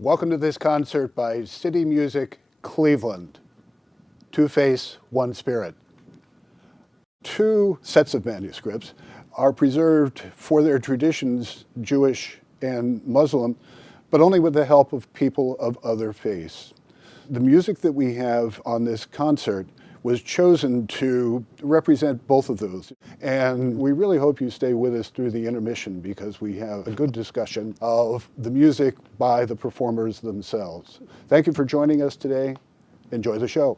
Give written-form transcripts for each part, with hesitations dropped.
Welcome to this concert by CityMusic Cleveland. Two Face, One Spirit. Two sets of manuscripts are preserved for their traditions, Jewish and Muslim, but only with the help of people of other faiths. The music that we have on this concert was chosen to represent both of those. And we really hope you stay with us through the intermission because we have a good discussion of the music by the performers themselves. Thank you for joining us today. Enjoy the show.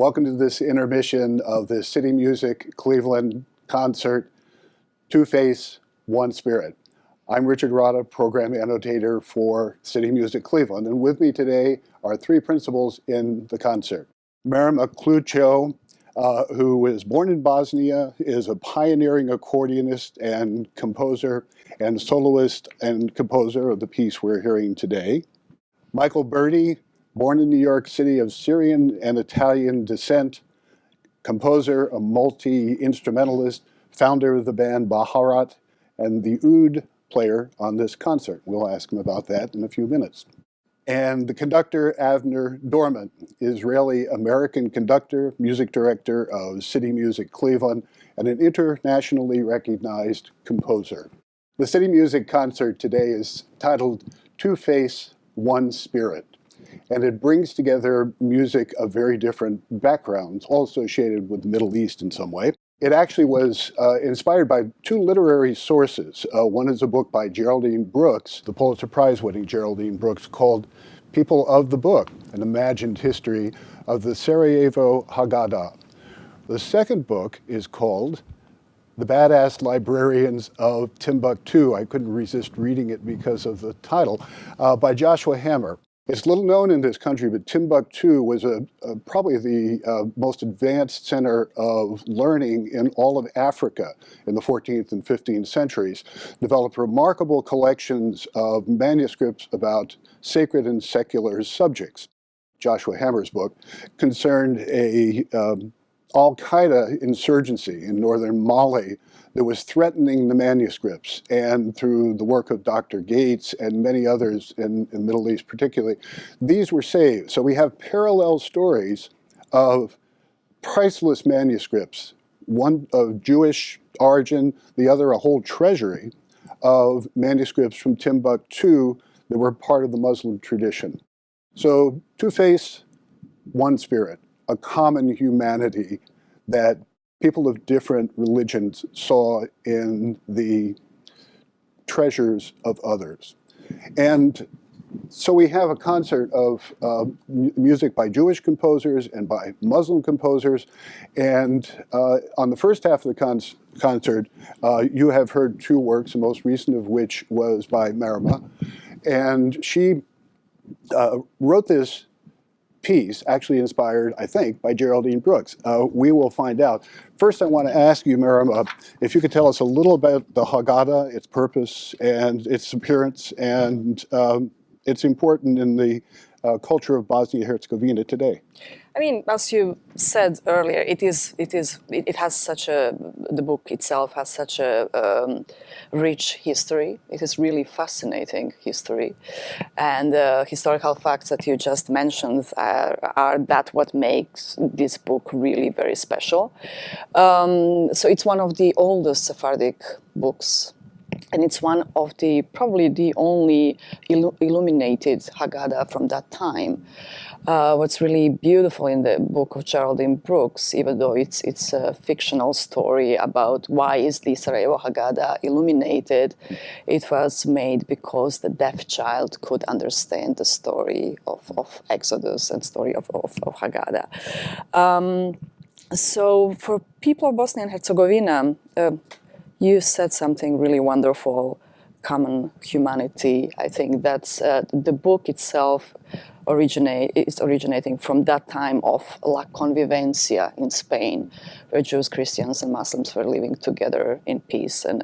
Welcome to this intermission of the CityMusic Cleveland concert, Two Face, One Spirit. I'm Richard Rada, program annotator for CityMusic Cleveland, and with me today are three principals in the concert. Merima Kljuco, who was born in Bosnia, is a pioneering accordionist and composer and soloist and composer of the piece we're hearing today. Michael Berti, born in New York City of Syrian and Italian descent, composer, a multi-instrumentalist, founder of the band Baharat, and the oud player on this concert. We'll ask him about that in a few minutes. And the conductor, Avner Dorman, Israeli-American conductor, music director of CityMusic Cleveland, and an internationally recognized composer. The CityMusic concert today is titled Two Face, One Spirit, and it brings together music of very different backgrounds, all associated with the Middle East in some way. It actually was inspired by two literary sources. One is a book by Geraldine Brooks, the Pulitzer Prize-winning Geraldine Brooks, called People of the Book, an imagined history of the Sarajevo Haggadah. The second book is called The Badass Librarians of Timbuktu. I couldn't resist reading it because of the title, by Joshua Hammer. It's little known in this country, but Timbuktu was probably the most advanced center of learning in all of Africa in the 14th and 15th centuries. Developed remarkable collections of manuscripts about sacred and secular subjects. Joshua Hammer's book concerned a Al-Qaeda insurgency in northern Mali that was threatening the manuscripts, and through the work of Dr. Gates and many others in the Middle East particularly, these were saved. So we have parallel stories of priceless manuscripts, one of Jewish origin, the other a whole treasury of manuscripts from Timbuktu that were part of the Muslim tradition. So Two Face, One Spirit, a common humanity that people of different religions saw in the treasures of others. And so we have a concert of music by Jewish composers and by Muslim composers. And on the first half of the concert, you have heard two works, the most recent of which was by Merima. And she wrote this piece, actually inspired, I think, by Geraldine Brooks. We will find out. First, I want to ask you, Merima, if you could tell us a little about the Haggadah, its purpose and its appearance, and its importance in the culture of Bosnia-Herzegovina today. I mean, as you said earlier, it has such a, the book itself has such a rich history. It is really fascinating history. And the historical facts that you just mentioned are that what makes this book really very special. So it's one of the oldest Sephardic books. And it's one of the, probably the only illuminated Haggadah from that time. What's really beautiful in the book of Geraldine Brooks, even though it's a fictional story about why is the Sarajevo Haggadah illuminated, it was made because the deaf child could understand the story of Exodus and story of Haggadah. So for people of Bosnia and Herzegovina, you said something really wonderful, common humanity. I think that's the book itself is originating from that time of La Convivencia in Spain, where Jews, Christians, and Muslims were living together in peace and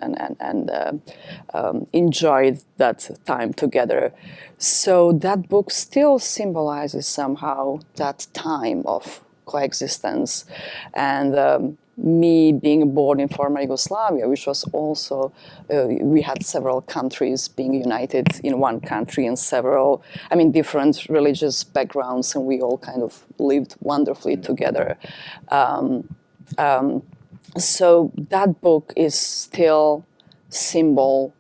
enjoyed that time together. So that book still symbolizes somehow that time of coexistence. And me being born in former Yugoslavia, which was also, we had several countries being united in one country and several, different religious backgrounds, and we all kind of lived wonderfully together. So that book is still symbol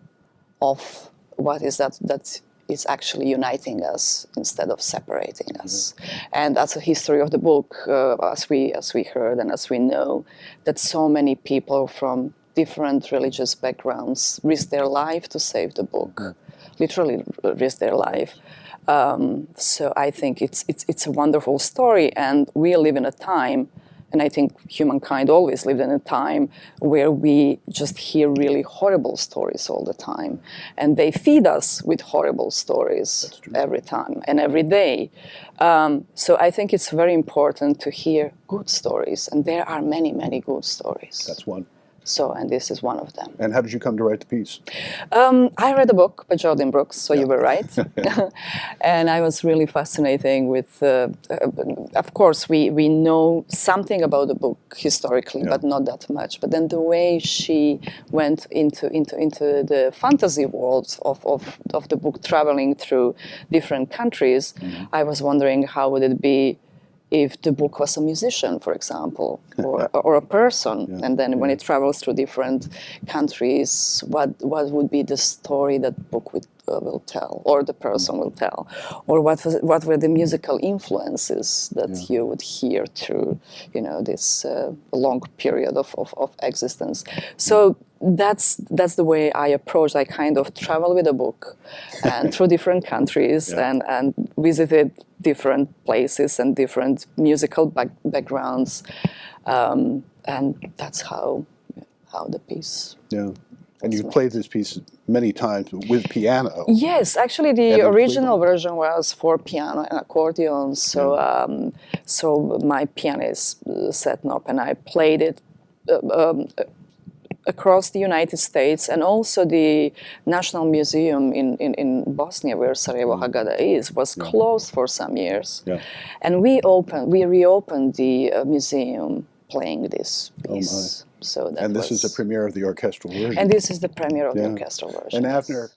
of what is that is actually uniting us instead of separating us. And that's a history of the book, as we heard and as we know, that so many people from different religious backgrounds risked their life to save the book, literally risked their life. So I think it's a wonderful story, and we live in a time, and I think humankind always lived in a time where we just hear really horrible stories all the time, and they feed us with horrible stories every time and every day. So I think it's very important to hear good stories, and there are many, many good stories. That's one. So, and this is one of them. And how did you come to write the piece? I read a book by Jordan Brooks, so you were right. And I was really fascinated with, of course, we know something about the book historically, but not that much. But then the way she went into the fantasy world of the book, traveling through different countries, I was wondering how would it be if the book was a musician, for example, or a person, and then when it travels through different countries, what would be the story that book will tell, or the person will tell, or what were the musical influences that you would hear through, this long period of existence. So that's the way I approach. I kind of travel with a book and through different countries and visited different places and different musical backgrounds, and that's how the piece. Yeah, and you've played this piece many times with piano. Yes, actually, the original version was for piano and accordion. So, so my pianist set up, and I played it across the United States, and also the National Museum in Bosnia, where Sarajevo Haggadah was closed for some years. And we reopened the museum playing this piece. So that and this is the premiere of the orchestral version. And this is the premiere of the orchestral version. And Avner,